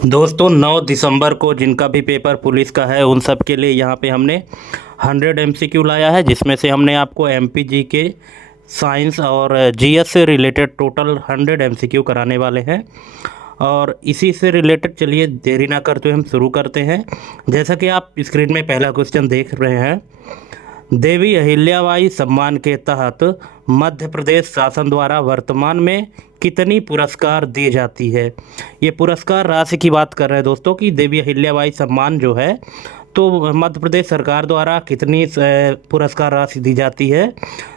दोस्तों 9 दिसंबर को जिनका भी पेपर पुलिस का है उन सब के लिए यहाँ पे हमने 100 एमसीक्यू लाया है, जिसमें से हमने आपको एमपीजी के साइंस और जीएस से रिलेटेड टोटल 100 एमसीक्यू कराने वाले हैं। और इसी से रिलेटेड चलिए देरी ना करते हुए हम शुरू करते हैं। जैसा कि आप स्क्रीन में पहला क्वेश्चन देख रहे हैं, देवी अहिल्याबाई सम्मान के तहत मध्य प्रदेश शासन द्वारा वर्तमान में कितनी पुरस्कार दी जाती है। ये पुरस्कार राशि की बात कर रहे हैं दोस्तों कि देवी अहिल्याबाई सम्मान जो है तो मध्य प्रदेश सरकार द्वारा कितनी पुरस्कार राशि दी जाती है।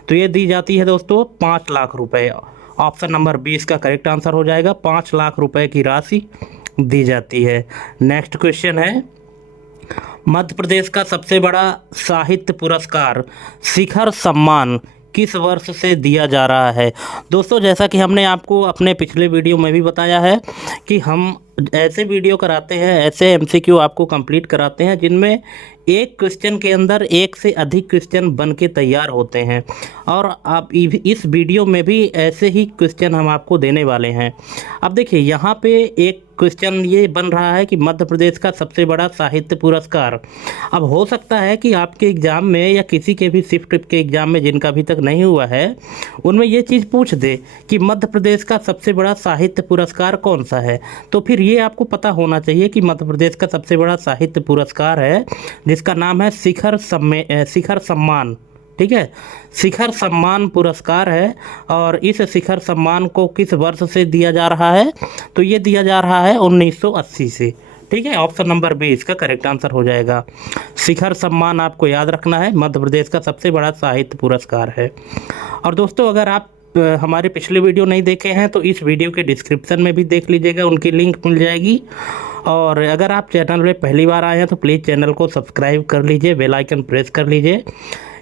तो ये दी जाती है दोस्तों 5 लाख रुपए। ऑप्शन नंबर 20 का करेक्ट आंसर हो जाएगा। 5 लाख रुपए की राशि दी जाती है। नेक्स्ट क्वेश्चन है, मध्य प्रदेश का सबसे बड़ा साहित्य पुरस्कार शिखर सम्मान किस वर्ष से दिया जा रहा है। दोस्तों जैसा कि हमने आपको अपने पिछले वीडियो में भी बताया है कि हम ऐसे वीडियो कराते हैं, ऐसे एमसीक्यू आपको कंप्लीट कराते हैं जिनमें एक क्वेश्चन के अंदर एक से अधिक क्वेश्चन बन के तैयार होते हैं। और आप इस वीडियो में भी ऐसे ही क्वेश्चन हम आपको देने वाले हैं। अब देखिए यहाँ पे एक क्वेश्चन ये बन रहा है कि मध्य प्रदेश का सबसे बड़ा साहित्य पुरस्कार। अब हो सकता है कि आपके एग्ज़ाम में या किसी के भी शिफ्ट के एग्ज़ाम में जिनका अभी तक नहीं हुआ है उनमें ये चीज़ पूछ दे कि मध्य प्रदेश का सबसे बड़ा साहित्य पुरस्कार कौन सा है। तो फिर ये आपको पता होना चाहिए कि मध्य प्रदेश का सबसे बड़ा साहित्य पुरस्कार है जिसका नाम है शिखर सम्मान। ठीक है, शिखर सम्मान पुरस्कार है। और इस शिखर सम्मान को किस वर्ष से दिया जा रहा है, तो ये दिया जा रहा है 1980 से। ठीक है, ऑप्शन नंबर 20 का करेक्ट आंसर हो जाएगा। शिखर सम्मान आपको याद रखना है, मध्य प्रदेश का सबसे बड़ा साहित्य पुरस्कार है। और दोस्तों अगर आप हमारे पिछले वीडियो नहीं देखे हैं तो इस वीडियो के डिस्क्रिप्शन में भी देख लीजिएगा, उनकी लिंक मिल जाएगी। और अगर आप चैनल में पहली बार आए हैं तो प्लीज़ चैनल को सब्सक्राइब कर लीजिए, बेल आइकन प्रेस कर लीजिए,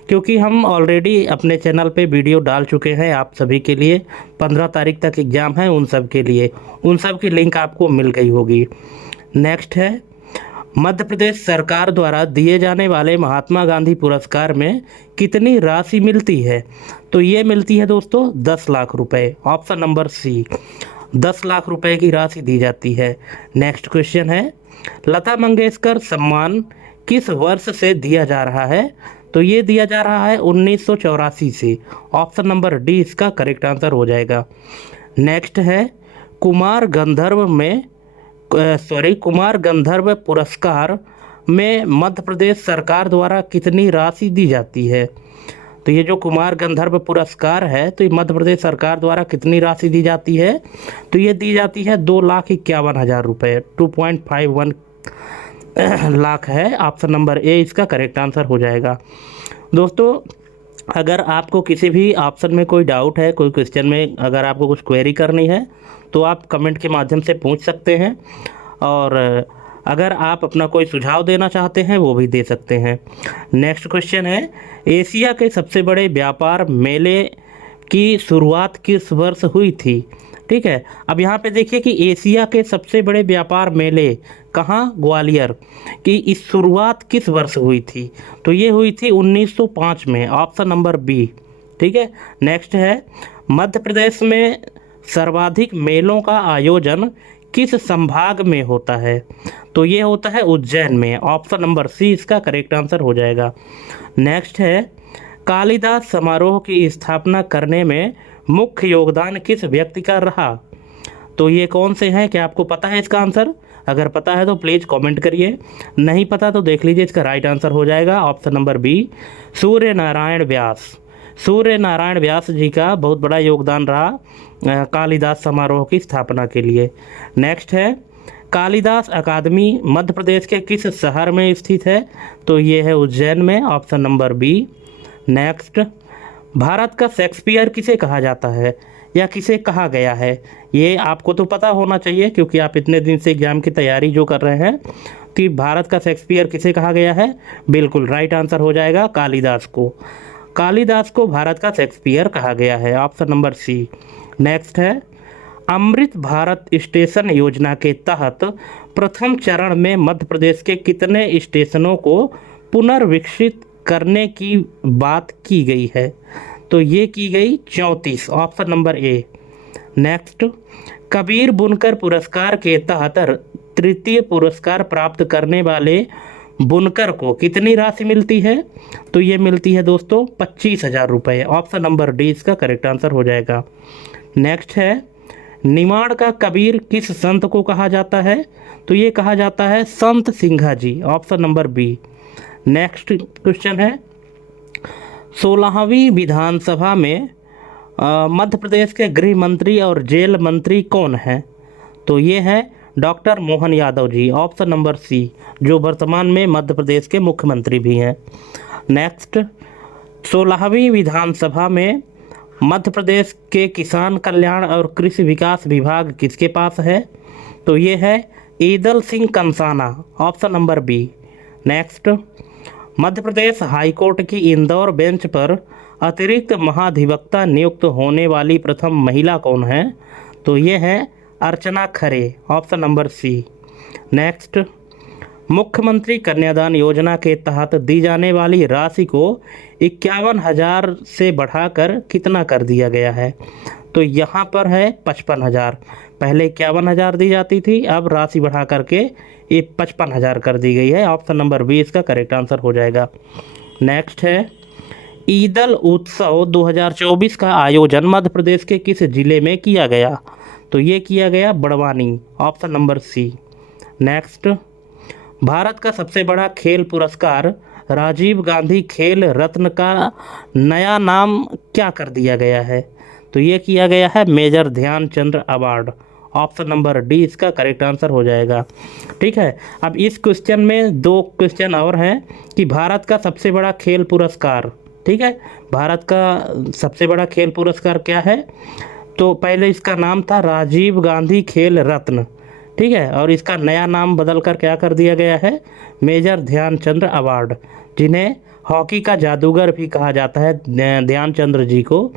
क्योंकि हम ऑलरेडी अपने चैनल पे वीडियो डाल चुके हैं आप सभी के लिए। 15 तारीख तक एग्ज़ाम है उन सब के लिए, उन सब की लिंक आपको मिल गई होगी। नेक्स्ट है, मध्य प्रदेश सरकार द्वारा दिए जाने वाले महात्मा गांधी पुरस्कार में कितनी राशि मिलती है। तो ये मिलती है दोस्तों 10 लाख रुपए। ऑप्शन नंबर सी, 10 लाख रुपए की राशि दी जाती है। नेक्स्ट क्वेश्चन है, लता मंगेशकर सम्मान किस वर्ष से दिया जा रहा है। तो ये दिया जा रहा है 1984 से। ऑप्शन नंबर डी इसका करेक्ट आंसर हो जाएगा। नेक्स्ट है, कुमार गंधर्व पुरस्कार में मध्य प्रदेश सरकार द्वारा कितनी राशि दी जाती है। तो ये जो कुमार गंधर्व पुरस्कार है तो ये मध्य प्रदेश सरकार द्वारा कितनी राशि दी जाती है। तो ये दी जाती है 2,51,000 रुपये, 2.51 लाख है। ऑप्शन नंबर ए इसका करेक्ट आंसर हो जाएगा। दोस्तों अगर आपको किसी भी ऑप्शन में कोई डाउट है, कोई क्वेश्चन में अगर आपको कुछ क्वेरी करनी है तो आप कमेंट के माध्यम से पूछ सकते हैं। और अगर आप अपना कोई सुझाव देना चाहते हैं वो भी दे सकते हैं। नेक्स्ट क्वेश्चन है, एशिया के सबसे बड़े व्यापार मेले की शुरुआत किस वर्ष हुई थी। ठीक है, अब यहाँ पे देखिए कि एशिया के सबसे बड़े व्यापार मेले कहाँ, ग्वालियर की इस शुरुआत किस वर्ष हुई थी। तो ये हुई थी 1905 में। Option number B. ठीक है, नेक्स्ट है, मध्य प्रदेश में सर्वाधिक मेलों का आयोजन किस संभाग में होता है। तो ये होता है उज्जैन में। ऑप्शन नंबर सी इसका करेक्ट आंसर हो जाएगा। नेक्स्ट है, कालिदास समारोह की स्थापना करने में मुख्य योगदान किस व्यक्ति का रहा। तो ये कौन से हैं, क्या आपको पता है इसका आंसर। अगर पता है तो प्लीज़ कमेंट करिए, नहीं पता तो देख लीजिए, इसका राइट आंसर हो जाएगा option number B, Surya Narayan Vyas. Surya Narayan Vyas जी का बहुत बड़ा योगदान रहा कालिदास समारोह की स्थापना के लिए। नेक्स्ट है, कालिदास अकादमी मध्य प्रदेश के किस शहर में स्थित है। तो ये है उज्जैन में। Option number B. Next, Bharat का शेक्सपियर किसे कहा जाता है या किसे कहा गया है। ये आपको तो पता होना चाहिए क्योंकि आप इतने दिन से एग्जाम की तैयारी जो कर रहे हैं कि भारत का शेक्सपियर किसे कहा गया है। बिल्कुल राइट आंसर हो जाएगा कालिदास को। कालिदास को भारत का शेक्सपियर कहा गया है। Option number C. नेक्स्ट है, अमृत भारत स्टेशन योजना के तहत प्रथम चरण में मध्य प्रदेश के कितने स्टेशनों को पुनर्विकसित करने की बात की गई है। तो ये की गई 34। Option number A. Next, Kabir बुनकर पुरस्कार के तहत तृतीय पुरस्कार प्राप्त करने वाले बुनकर को कितनी राशि मिलती है? तो ये मिलती है दोस्तों 25,000 रुपये। ऑप्शन नंबर डी इसका करेक्ट आंसर हो जाएगा। नेक्स्ट है, निमाड़ का कबीर किस संत को कहा जाता है? तो ये कहा जाता है Sant Singha ji. Option number B. Next question है, 16वीं विधानसभा में मध्य प्रदेश के गृह मंत्री और जेल मंत्री कौन हैं? तो ये हैं doctor Mohan Yadav ji. Option number सी, जो वर्तमान में मध्य प्रदेश के मुख्यमंत्री भी हैं। नेक्स्ट, 16वीं विधानसभा में मध्य प्रदेश के किसान कल्याण और कृषि विकास विभाग किसके पास है? तो ये है Aidal Singh Kansana. Option number B. Next, Madhya Pradesh high court की इंदौर बेंच पर अतिरिक्त महाधिवक्ता नियुक्त होने वाली प्रथम महिला कौन है? तो ये है Archana Khare. Option number C. Next, Mukhyamantri Kanyadan योजना के तहत दी जाने वाली राशि को 51,000 से बढ़ाकर कितना कर दिया गया है? तो यहाँ पर है 55,000। पहले 51,000 दी जाती थी, अब राशि बढ़ा करके ये 55,000 कर दी गई है। ऑप्शन नंबर बी इसका करेक्ट आंसर हो जाएगा। नेक्स्ट है, ईदल उत्सव 2024 का आयोजन मध्य प्रदेश के किस जिले में किया गया? तो ये किया गया Barwani. Option number C. Next, Bharat का सबसे बड़ा खेल पुरस्कार राजीव गांधी खेल रत्न का नया नाम क्या कर दिया गया है? तो ये किया गया है major Dhyanchand award. Option number D इसका करेक्ट आंसर हो जाएगा। ठीक है, अब इस क्वेश्चन में 2 क्वेश्चन और हैं कि भारत का सबसे बड़ा खेल पुरस्कार, ठीक है, भारत का सबसे बड़ा खेल पुरस्कार क्या है? तो पहले इसका नाम था राजीव गांधी खेल रत्न, ठीक है, और इसका नया नाम बदलकर क्या कर दिया गया है? मेजर ध्यानचंद अवार्ड, जिन्हें हॉकी का जादूगर भी कहा जाता है, ध्यानचंद्र जी को।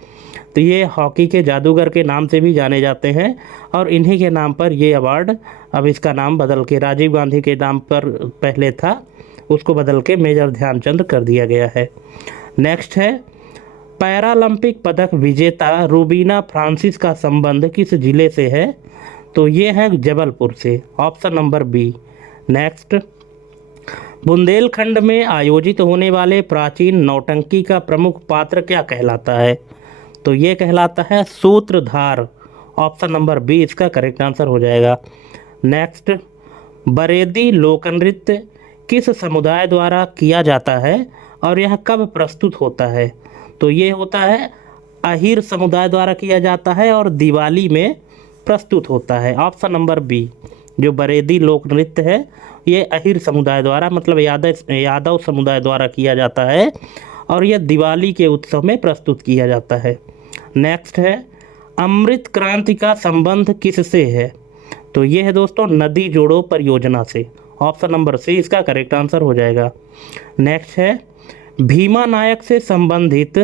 तो ये हॉकी के जादूगर के नाम से भी जाने जाते हैं और इन्हीं के नाम पर ये अवार्ड, अब इसका नाम बदल के राजीव गांधी के नाम पर पहले था, उसको बदल के मेजर ध्यानचंद कर दिया गया है। नेक्स्ट है, पैरालंपिक पदक विजेता रूबीना फ्रांसिस का संबंध किस जिले से है? तो ये है जबलपुर से। Option number B. Next, Bundelkhand में आयोजित होने वाले प्राचीन नौटंकी का प्रमुख पात्र क्या कहलाता है? तो ये कहलाता है सूत्रधार। ऑप्शन नंबर बी इसका करेक्ट आंसर हो जाएगा। नेक्स्ट, बरेदी लोक नृत्य किस समुदाय द्वारा किया जाता है और यह कब प्रस्तुत होता है? तो ये होता है अहीर समुदाय द्वारा किया जाता है और दिवाली में प्रस्तुत होता है। ऑप्शन नंबर बी, जो बरेदी लोक नृत्य है ये अहीर समुदाय द्वारा, मतलब यादव समुदाय द्वारा किया जाता है और यह दिवाली के उत्सव में प्रस्तुत किया जाता है। नेक्स्ट है, अमृत क्रांति का संबंध किससे है? तो ये है दोस्तों नदी जोड़ो परियोजना से। ऑप्शन नंबर सी इसका करेक्ट आंसर हो जाएगा। नेक्स्ट है, भीमा नायक से संबंधित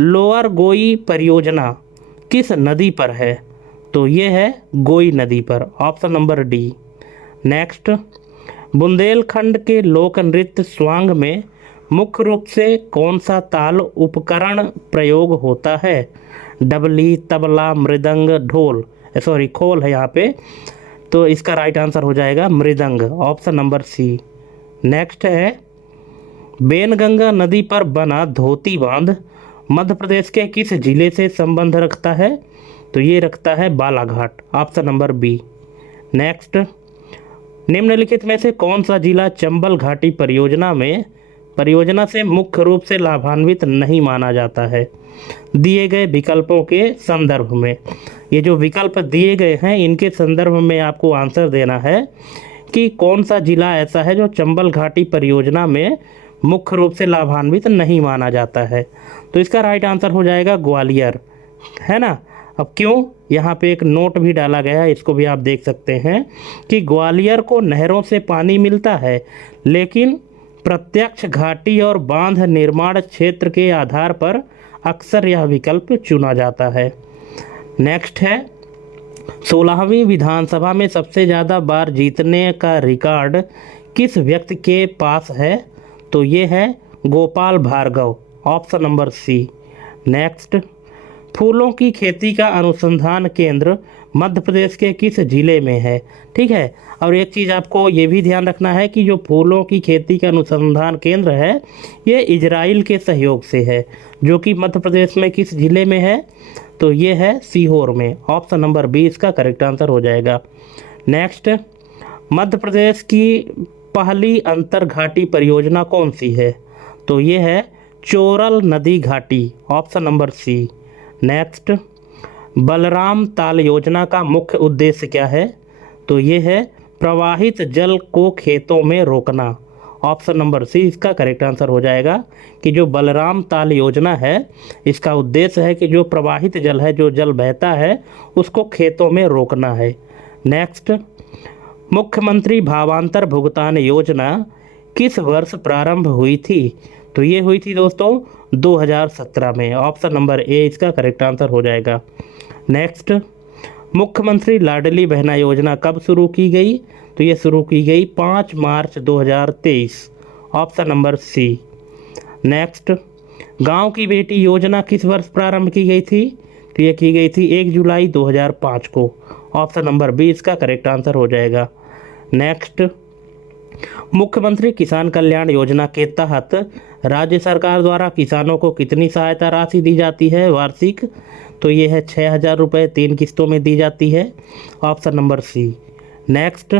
लोअर गोई परियोजना किस नदी पर है? तो ये है गोई नदी पर। Option number D. Next, Bundelkhand के लोक नृत्य स्वांग में मुख्य रूप से कौन सा ताल उपकरण प्रयोग होता है? डबली, तबला, मृदंग, ढोल, सॉरी खोल है यहाँ पे, तो इसका राइट आंसर हो जाएगा मृदंग। Option number C. नेक्स्ट है, बेनगंगा नदी पर बना धोती बांध मध्य प्रदेश के किस जिले से संबंध रखता है? तो ये रखता है Balaghat. Option number B. Next, निम्नलिखित में से कौन सा जिला चंबल घाटी परियोजना से मुख्य रूप से लाभान्वित नहीं माना जाता है? दिए गए विकल्पों के संदर्भ में, ये जो विकल्प दिए गए हैं इनके संदर्भ में आपको आंसर देना है कि कौन सा जिला ऐसा है जो चंबल घाटी परियोजना में मुख्य रूप से लाभान्वित नहीं माना जाता है। तो इसका राइट आंसर हो जाएगा ग्वालियर, है ना। अब क्यों, यहाँ पे एक नोट भी डाला गया है, इसको भी आप देख सकते हैं कि ग्वालियर को नहरों से पानी मिलता है, लेकिन प्रत्यक्ष घाटी और बांध निर्माण क्षेत्र के आधार पर अक्सर यह विकल्प चुना जाता है। नेक्स्ट है, 16वीं विधानसभा में सबसे ज़्यादा बार जीतने का रिकॉर्ड किस व्यक्ति के पास है? तो ये है Gopal Bhargava. Option number C. Next, फूलों की खेती का अनुसंधान केंद्र मध्य प्रदेश के किस जिले में है। ठीक है। और एक चीज़ आपको ये भी ध्यान रखना है कि जो फूलों की खेती का अनुसंधान केंद्र है ये इजराइल के सहयोग से है, जो कि मध्य प्रदेश में किस जिले में है, तो ये है सीहोर में। ऑप्शन नंबर बी इसका करेक्ट आंसर हो जाएगा। नेक्स्ट, मध्य प्रदेश की पहली अंतरघाटी परियोजना कौन सी है, तो ये है चोरल नदी घाटी। Option number C. Next, Balram Tal योजना का मुख्य उद्देश्य क्या है, तो ये है प्रवाहित जल को खेतों में रोकना। ऑप्शन नंबर सी इसका करेक्ट आंसर हो जाएगा कि जो बलराम ताल योजना है इसका उद्देश्य है कि जो प्रवाहित जल है, जो जल बहता है, उसको खेतों में रोकना है। नेक्स्ट, मुख्यमंत्री भावांतर भुगतान योजना किस वर्ष प्रारंभ हुई थी, तो ये हुई थी दोस्तों 2017 में। ऑप्शन नंबर ए इसका करेक्ट आंसर हो जाएगा। नेक्स्ट, मुख्यमंत्री लाडली बहना योजना कब शुरू की गई, तो ये शुरू की गई 5 मार्च 2023। Option number C. नेक्स्ट, गांव की बेटी योजना किस वर्ष प्रारंभ की गई थी, तो ये की गई थी 1 जुलाई 2005 को। ऑप्शन नंबर बी इसका करेक्ट आंसर हो जाएगा। नेक्स्ट, मुख्यमंत्री किसान कल्याण योजना के तहत राज्य सरकार द्वारा किसानों को कितनी सहायता राशि दी जाती है वार्षिक, तो ये है 6,000 रुपये 3 किस्तों में दी जाती है। Option number C. नेक्स्ट,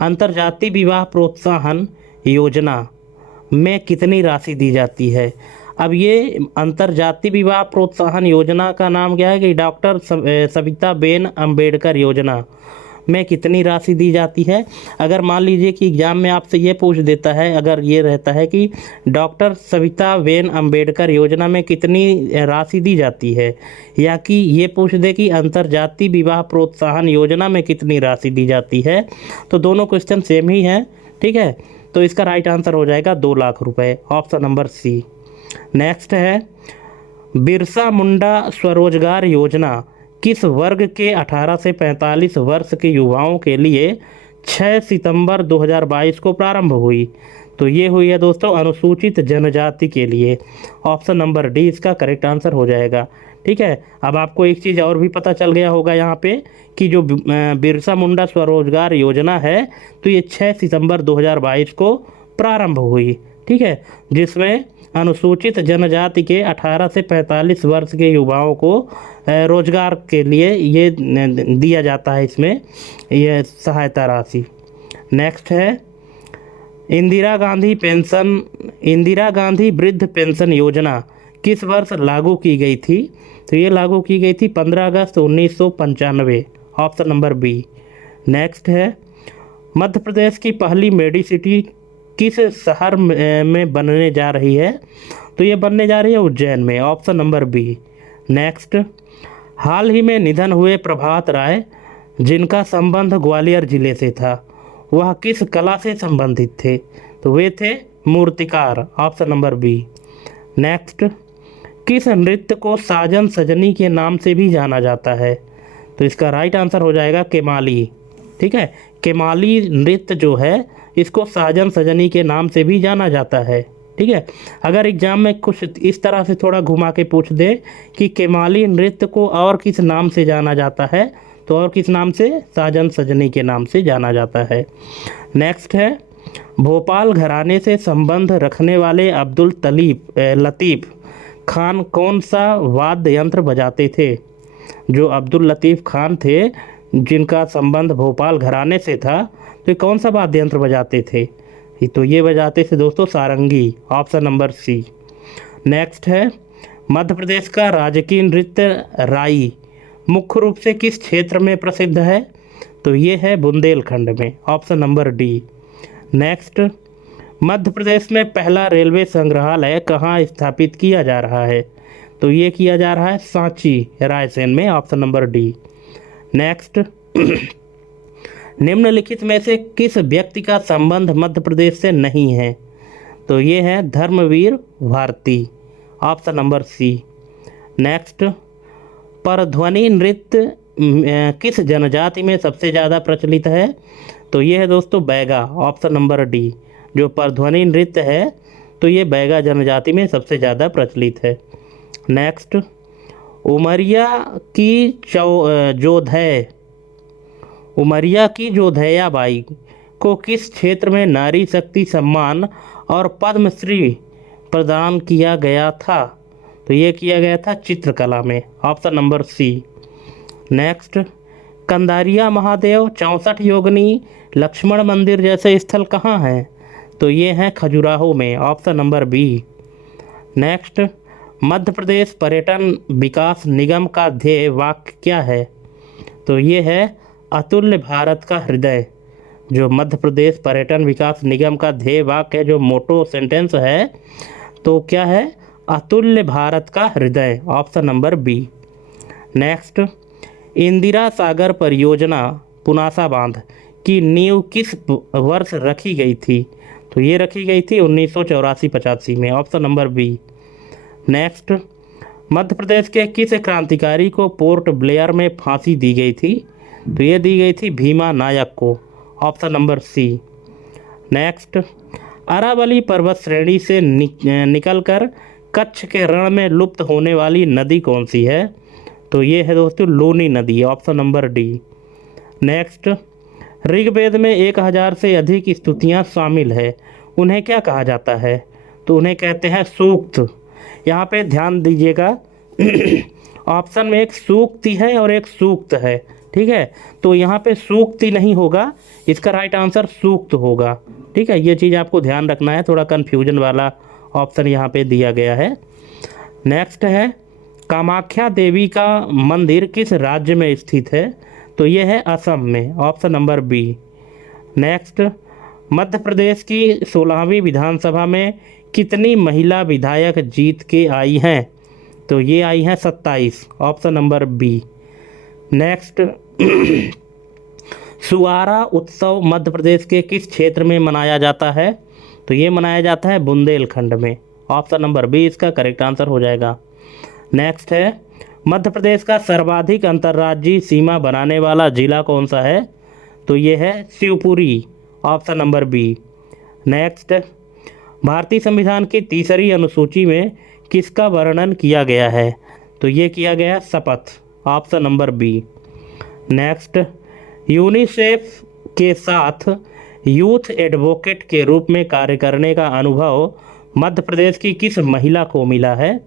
अंतर्जातीय विवाह प्रोत्साहन योजना में कितनी राशि दी जाती है। अब ये अंतर्जातीय विवाह प्रोत्साहन योजना का नाम क्या है कि डॉक्टर सविताबेन अम्बेडकर योजना में कितनी राशि दी जाती है। अगर मान लीजिए कि एग्जाम में आपसे ये पूछ देता है, अगर ये रहता है कि डॉक्टर सविताबेन अम्बेडकर योजना में कितनी राशि दी जाती है, या कि ये पूछ दे कि अंतर्जातीय विवाह प्रोत्साहन योजना में कितनी राशि दी जाती है, तो दोनों क्वेश्चन सेम ही हैं। ठीक है, तो इसका राइट आंसर हो जाएगा 2 लाख रुपए। Option number C. नेक्स्ट है, बिरसा मुंडा स्वरोजगार योजना किस वर्ग के 18 से 45 वर्ष के युवाओं के लिए 6 सितंबर 2022 को प्रारंभ हुई, तो ये हुई है दोस्तों अनुसूचित जनजाति के लिए। ऑप्शन नंबर डी इसका करेक्ट आंसर हो जाएगा। ठीक है, अब आपको एक चीज़ और भी पता चल गया होगा यहाँ पे कि जो बिरसा मुंडा स्वरोजगार योजना है तो ये 6 सितंबर 2022 को प्रारंभ हुई। ठीक है, जिसमें अनुसूचित जनजाति के 18 से 45 वर्ष के युवाओं को रोजगार के लिए ये दिया जाता है, इसमें ये सहायता राशि। नेक्स्ट है, इंदिरा गांधी वृद्ध पेंशन योजना किस वर्ष लागू की गई थी, तो ये लागू की गई थी 15 अगस्त 1995। Option number B. नेक्स्ट है, मध्य प्रदेश की पहली मेडिसिटी किस शहर में बनने जा रही है, तो ये बनने जा रही है उज्जैन में। Option number B. नेक्स्ट, हाल ही में निधन हुए प्रभात राय जिनका संबंध ग्वालियर जिले से था, वह किस कला से संबंधित थे, तो वे थे मूर्तिकार। Option number B. नेक्स्ट, किस नृत्य को साजन सजनी के नाम से भी जाना जाता है, तो इसका राइट आंसर हो जाएगा केमाली। ठीक है, केमाली नृत्य जो है इसको साजन सजनी के नाम से भी जाना जाता है। ठीक है, अगर एग्जाम में कुछ इस तरह से थोड़ा घुमा के पूछ दे कि केमाली नृत्य को और किस नाम से जाना जाता है, तो और किस नाम से, साजन सजनी के नाम से जाना जाता है। नेक्स्ट है, भोपाल घराने से संबंध रखने वाले अब्दुल लतीफ़ खान कौन सा वाद्य यंत्र बजाते थे। जो अब्दुल लतीफ़ खान थे जिनका संबंध भोपाल घराने से था, तो कौन सा वाद्य यंत्र बजाते थे, तो ये बजाते थे दोस्तों sarangi. Option number C. Next है, मध्य प्रदेश का राजकीय नृत्य राई मुख्य रूप से किस क्षेत्र में प्रसिद्ध है, तो ये है बुंदेलखंड में। Option number D. Next, Madhya प्रदेश में पहला रेलवे संग्रहालय कहाँ स्थापित किया जा रहा है, तो ये किया जा रहा है सांची रायसेन में। Option number D. नेक्स्ट, निम्नलिखित में से किस व्यक्ति का संबंध मध्य प्रदेश से नहीं है, तो ये है Dharamvir Bharati. Option number C. Next, परध्वनि नृत्य किस जनजाति में सबसे ज़्यादा प्रचलित है, तो ये है दोस्तों बैगा। Option number D. जो परध्वनि नृत्य है तो ये बैगा जनजाति में सबसे ज़्यादा प्रचलित है। नेक्स्ट, उमरिया की जोधै उमरिया की जोधैया बाई को किस क्षेत्र में नारी शक्ति सम्मान और पद्मश्री प्रदान किया गया था? तो ये किया गया था चित्रकला में, option number C. Next, Kandariya Mahadev, 64 Yogini, Lakshman मंदिर जैसे स्थल कहाँ हैं? तो ये हैं खजुराहो में, option number B. Next, Madhya प्रदेश पर्यटन विकास निगम का ध्येय वाक्य क्या है? तो ये है अतुल्य भारत का हृदय। जो मध्य प्रदेश पर्यटन विकास निगम का ध्येय वाक्य है, जो मोटो सेंटेंस है, तो क्या है? अतुल्य भारत का हृदय, option number B. Next, Indira Sagar परियोजना पुनासा बांध की नींव किस वर्ष रखी गई थी? तो ये रखी गई थी 1984-85 में, option number B. Next, Madhya Pradesh के किस क्रांतिकारी को पोर्ट ब्लेयर में फांसी दी गई थी? तो ये दी गई थी भीमा नायक को, option number C. Next, Aravalli पर्वत श्रेणी से निकलकर कच्छ के रण में लुप्त होने वाली नदी कौन सी है? तो ये है दोस्तों लूनी नदी, option number D. Next, Rigveda में 1000 से अधिक स्तुतियाँ शामिल है, उन्हें क्या कहा जाता है? तो उन्हें कहते हैं सूक्त। यहाँ पे ध्यान दीजिएगा ऑप्शन में एक सूक्ति है और एक सूक्त है, ठीक है। तो यहाँ पे सूक्ति नहीं होगा, इसका राइट आंसर सूक्त होगा, ठीक है। ये चीज़ आपको ध्यान रखना है, थोड़ा कन्फ्यूजन वाला ऑप्शन यहाँ पे दिया गया है। नेक्स्ट है, कामाख्या देवी का मंदिर किस राज्य में स्थित है? तो ये है असम में, option number B. Next, Madhya Pradesh की 16वीं विधानसभा में कितनी महिला विधायक जीत के आई हैं? तो ये आई हैं 27, ऑप्शन नंबर बी। नेक्स्ट, सुआरा उत्सव मध्य प्रदेश के किस क्षेत्र में मनाया जाता है? तो ये मनाया जाता है बुंदेलखंड में, ऑप्शन नंबर बी इसका करेक्ट आंसर हो जाएगा। नेक्स्ट है, मध्य प्रदेश का सर्वाधिक अंतर्राज्यीय सीमा बनाने वाला जिला कौन सा है? तो ये है Shivpuri, option number B. Next, भारतीय संविधान की तीसरी अनुसूची में किसका वर्णन किया गया है? तो ये किया गया शपथ, option number B. Next, UNICEF के साथ यूथ एडवोकेट के रूप में कार्य करने का अनुभव मध्य प्रदेश की किस महिला को मिला है?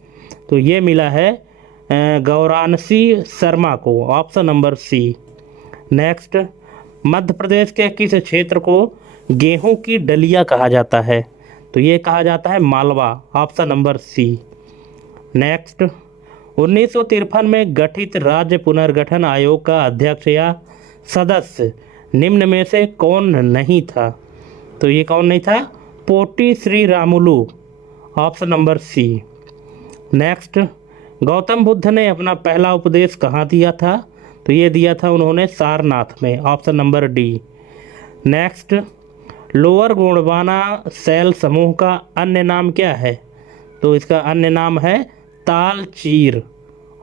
तो ये मिला है गौरांशी शर्मा को, option number C. Next, Madhya Pradesh के किस क्षेत्र को गेहूं की डलिया कहा जाता है? तो ये कहा जाता है Malwa, option number C. Next, 1953 में गठित राज्य पुनर्गठन आयोग का अध्यक्ष या सदस्य निम्न में से कौन नहीं था? तो ये कौन नहीं था? Potti Sri Ramulu, option number C. Next, Gautam Buddha ने अपना पहला उपदेश कहाँ दिया था? तो ये दिया था उन्होंने सारनाथ में, option number D. Next, lower Gondwana सेल समूह का अन्य नाम क्या है? तो इसका अन्य नाम है ताल चीर,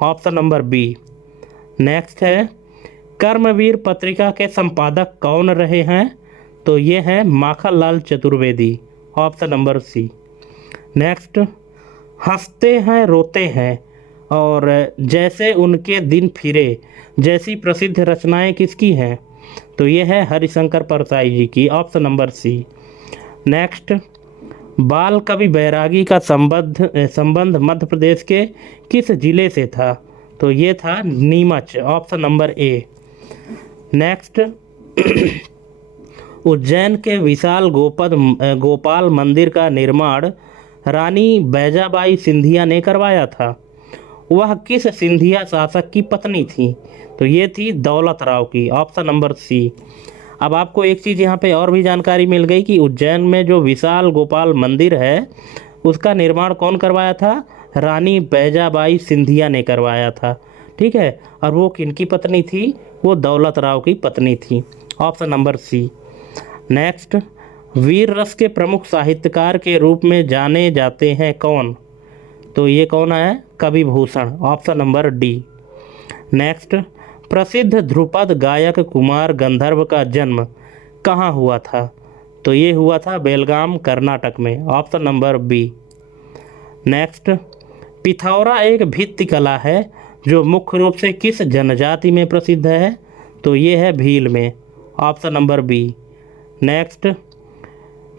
ऑप्शन नंबर बी। नेक्स्ट है, कर्मवीर पत्रिका के संपादक कौन रहे हैं? तो ये हैं Makhanlal Chaturvedi, option number C. Next, हंसते हैं रोते हैं और जैसे उनके दिन फिरे जैसी प्रसिद्ध रचनाएं किसकी हैं? तो ये है हरिशंकर परसाई जी की, ऑप्शन नंबर सी। नेक्स्ट, बाल कवि बैरागी का संबंध मध्य प्रदेश के किस जिले से था? तो ये था Neemuch, option number A. Next, Ujjain के विशाल गोपाल मंदिर का निर्माण रानी बैजाबाई सिंधिया ने करवाया था। वह किस सिंधिया शासक की पत्नी थी? तो ये थी दौलत राव की, ऑप्शन नंबर सी। अब आपको एक चीज़ यहाँ पे और भी जानकारी मिल गई कि उज्जैन में जो विशाल गोपाल मंदिर है उसका निर्माण कौन करवाया था? रानी बैजाबाई सिंधिया ने करवाया था, ठीक है। और वो किनकी पत्नी थी? वो दौलत राव की पत्नी थी, ऑप्शन नंबर सी। नेक्स्ट, वीर रस के प्रमुख साहित्यकार के रूप में जाने जाते हैं कौन? तो ये कौन है? कवि Bhushan, option number D. Next, प्रसिद्ध ध्रुपद गायक कुमार गंधर्व का जन्म कहाँ हुआ था? तो ये हुआ था बेलगाम, कर्नाटक में, option number B. Next, Pithora एक भित्ति कला है जो मुख्य रूप से किस जनजाति में प्रसिद्ध है? तो ये है भील में, option number B. Next,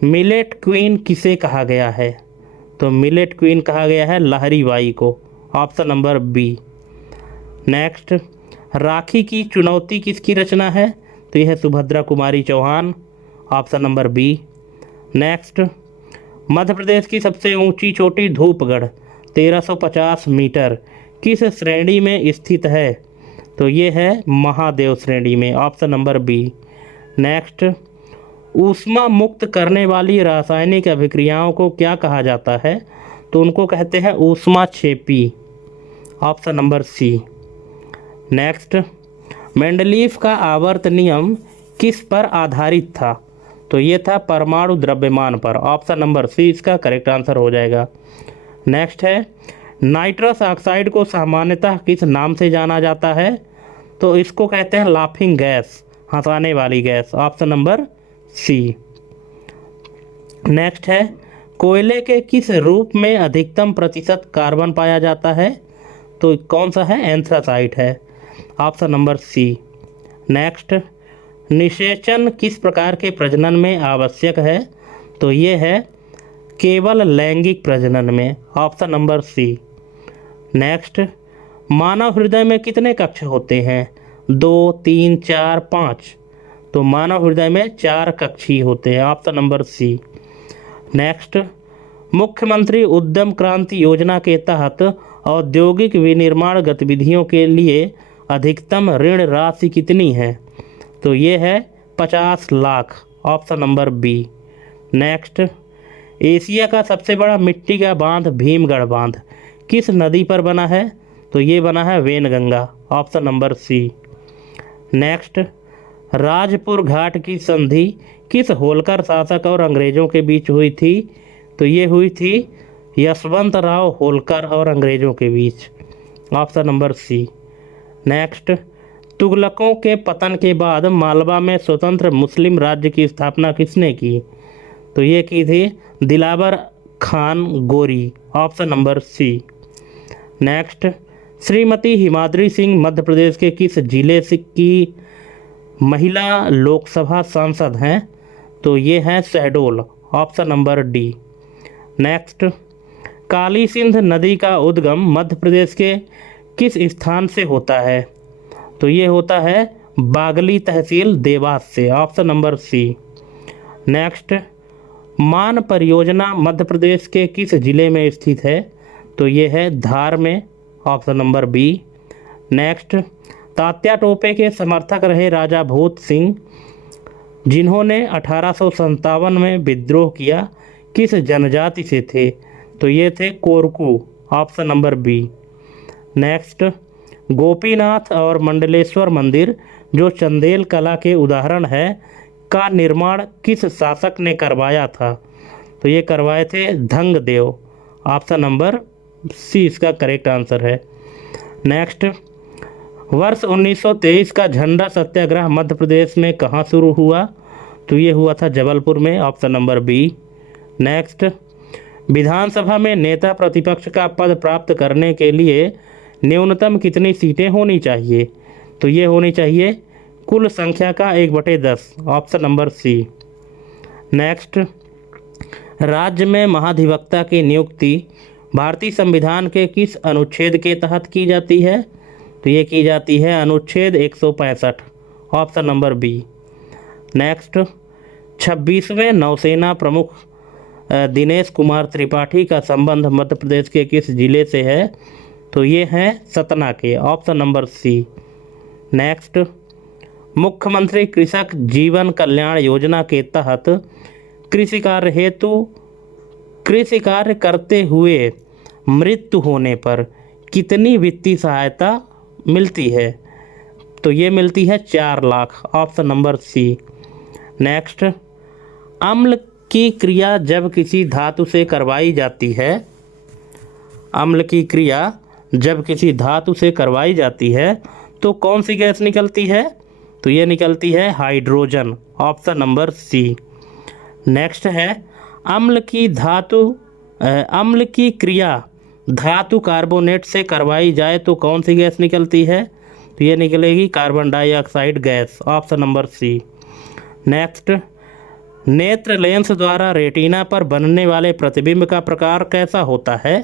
millet queen किसे कहा गया है? तो मिलेट क्वीन कहा गया है लहरी बाई को, option number B. Next, Rakhi ki Chunauti किसकी रचना है? तो यह है Subhadra Kumari Chauhan, option number B. Next, Madhya Pradesh की सबसे ऊंची चोटी धूपगढ़ 1350 मीटर किस श्रेणी में स्थित है? तो ये है महादेव श्रेणी में, ऑप्शन नंबर बी। नेक्स्ट, ऊष्मा मुक्त करने वाली रासायनिक अभिक्रियाओं को क्या कहा जाता है? तो उनको कहते हैं ऊष्माक्षेपी, option number C. Next, Mendeleev का आवर्त नियम किस पर आधारित था? तो ये था परमाणु द्रव्यमान पर, ऑप्शन नंबर सी इसका करेक्ट आंसर हो जाएगा। नेक्स्ट है, नाइट्रस ऑक्साइड को सामान्यतः किस नाम से जाना जाता है? तो इसको कहते हैं लाफिंग गैस, हंसाने वाली gas, option number C. Next है, कोयले के किस रूप में अधिकतम प्रतिशत कार्बन पाया जाता है? तो कौन सा है? एंथ्रासाइट है, ऑप्शन नंबर सी। नेक्स्ट, निषेचन किस प्रकार के प्रजनन में आवश्यक है? तो ये है केवल लैंगिक प्रजनन में, ऑप्शन नंबर सी। नेक्स्ट, मानव हृदय में कितने कक्ष होते हैं? 2, 3, 4, 5। तो मानव हृदय में 4 कक्ष ही होते हैं, ऑप्शन नंबर सी। नेक्स्ट, मुख्यमंत्री उद्यम क्रांति योजना के तहत औद्योगिक विनिर्माण गतिविधियों के लिए अधिकतम ऋण राशि कितनी है? तो ये है 50 lakh, option number B. Next, Asia का सबसे बड़ा मिट्टी का बांध भीमगढ़ बांध किस नदी पर बना है? तो ये बना है Wainganga, option number C. Next, Rajpur Ghat की संधि किस होलकर शासक और अंग्रेजों के बीच हुई थी? तो ये हुई थी यशवंतराव होलकर और अंग्रेजों के बीच, ऑप्शन नंबर सी। नेक्स्ट, तुगलकों के पतन के बाद मालवा में स्वतंत्र मुस्लिम राज्य की स्थापना किसने की? तो ये की थी Dilawar Khan Ghori, option number C. Next, Shrimati Himadri Singh Madhya Pradesh के किस जिले से की महिला लोकसभा सांसद हैं? तो ये हैं Shahdol, option number D. Next, Kali Sindh नदी का उद्गम मध्य प्रदेश के किस स्थान से होता है? तो ये होता है बागली तहसील देवास से, ऑप्शन नंबर सी। नेक्स्ट, मान परियोजना मध्य प्रदेश के किस जिले में स्थित है? तो ये है धार में, option number B. Next, Tatya Tope के समर्थक रहे राजा भूत सिंह जिन्होंने 1857 में विद्रोह किया किस जनजाति से थे? तो ये थे Korku, option number B. Next, Gopinath और मंडलेश्वर मंदिर जो चंदेल कला के उदाहरण है का निर्माण किस शासक ने करवाया था? तो ये करवाए थे धंगदेव, ऑप्शन नंबर सी इसका करेक्ट आंसर है। नेक्स्ट, वर्ष 1923 का झंडा सत्याग्रह मध्य प्रदेश में कहाँ शुरू हुआ? तो ये हुआ था जबलपुर में, ऑप्शन नंबर बी। नेक्स्ट, विधानसभा में नेता प्रतिपक्ष का पद प्राप्त करने के लिए न्यूनतम कितनी सीटें होनी चाहिए? तो ये होनी चाहिए कुल संख्या का 1/10, ऑप्शन नंबर सी। नेक्स्ट, राज्य में महाधिवक्ता की नियुक्ति भारतीय संविधान के किस अनुच्छेद के तहत की जाती है? तो ये की जाती है अनुच्छेद 165, ऑप्शन नंबर बी। नेक्स्ट, 26वें नौसेना प्रमुख दिनेश कुमार त्रिपाठी का संबंध मध्य प्रदेश के किस जिले से है? तो ये है सतना के, ऑप्शन नंबर सी। नेक्स्ट, मुख्यमंत्री कृषक जीवन कल्याण योजना के तहत कृषि कार्य हेतु कृषि कार्य करते हुए मृत्यु होने पर कितनी वित्तीय सहायता मिलती है? तो ये मिलती है 4 lakh, option number C. Next, अम्ल की क्रिया जब किसी धातु से करवाई जाती है, अम्ल की क्रिया जब किसी धातु से करवाई जाती है तो कौन सी गैस निकलती है? तो ये निकलती है hydrogen, option number C. Next है, अम्ल की क्रिया धातु कार्बोनेट से करवाई जाए तो कौन सी गैस निकलती है? तो ये निकलेगी carbon dioxide gas, option number C. Next, नेत्र लेंस द्वारा रेटिना पर बनने वाले प्रतिबिंब का प्रकार कैसा होता है?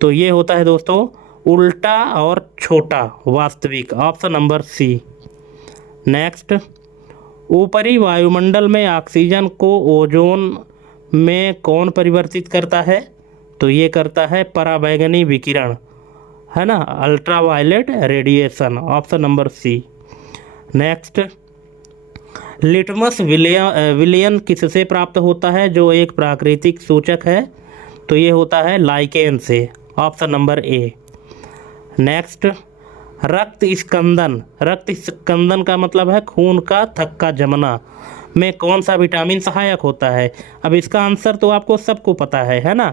तो ये होता है दोस्तों उल्टा और छोटा वास्तविक, ऑप्शन नंबर सी। नेक्स्ट, ऊपरी वायुमंडल में ऑक्सीजन को ओजोन में कौन परिवर्तित करता है? तो ये करता है पराबैंगनी विकिरण, है ना, ultraviolet radiation, option number C. Next, litmus विलयन किससे प्राप्त होता है जो एक प्राकृतिक सूचक है? तो ये होता है लाइकेन से, ऑप्शन नंबर ए। नेक्स्ट, रक्त स्कंदन का मतलब है खून का थक्का जमना में कौन सा विटामिन सहायक होता है? अब इसका आंसर तो आपको सबको पता है ना,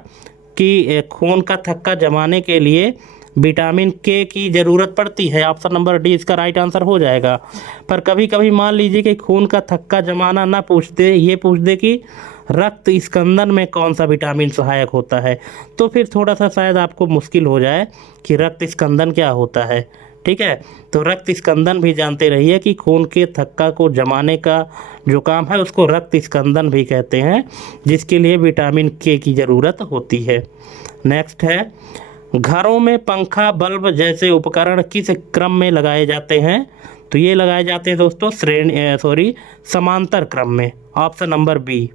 कि खून का थक्का जमाने के लिए विटामिन के की ज़रूरत पड़ती है, ऑप्शन नंबर डी इसका राइट आंसर हो जाएगा। पर कभी कभी मान लीजिए कि खून का थक्का जमाना ना पूछ दे, ये पूछ दे कि रक्त स्कंदन में कौन सा विटामिन सहायक होता है, तो फिर थोड़ा सा शायद आपको मुश्किल हो जाए कि रक्त स्कंदन क्या होता है। ठीक है, तो रक्त स्कंदन भी जानते रहिए कि खून के थक्का को जमाने का जो काम है उसको रक्त स्कंदन भी कहते हैं, जिसके लिए विटामिन के की ज़रूरत होती है। नेक्स्ट है, घरों में पंखा बल्ब जैसे उपकरण किस क्रम में लगाए जाते हैं? तो ये लगाए जाते हैं दोस्तों समांतर क्रम में, option number B.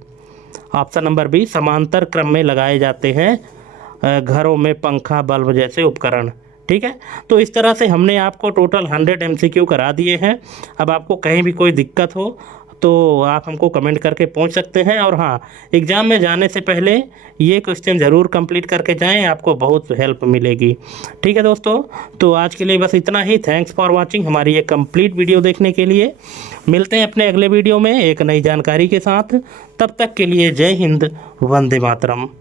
Option number B, समांतर क्रम में लगाए जाते हैं घरों में पंखा बल्ब जैसे उपकरण। ठीक है, तो इस तरह से हमने आपको टोटल 100 MCQ करा दिए हैं। अब आपको कहीं भी कोई दिक्कत हो तो आप हमको कमेंट करके पूछ सकते हैं। और हाँ, एग्ज़ाम में जाने से पहले ये क्वेश्चन ज़रूर कंप्लीट करके जाएं, आपको बहुत हेल्प मिलेगी। ठीक है दोस्तों, तो आज के लिए बस इतना ही। थैंक्स फॉर वाचिंग हमारी ये कंप्लीट वीडियो देखने के लिए। मिलते हैं अपने अगले वीडियो में एक नई जानकारी के साथ। तब तक के लिए जय हिंद, वंदे मातरम।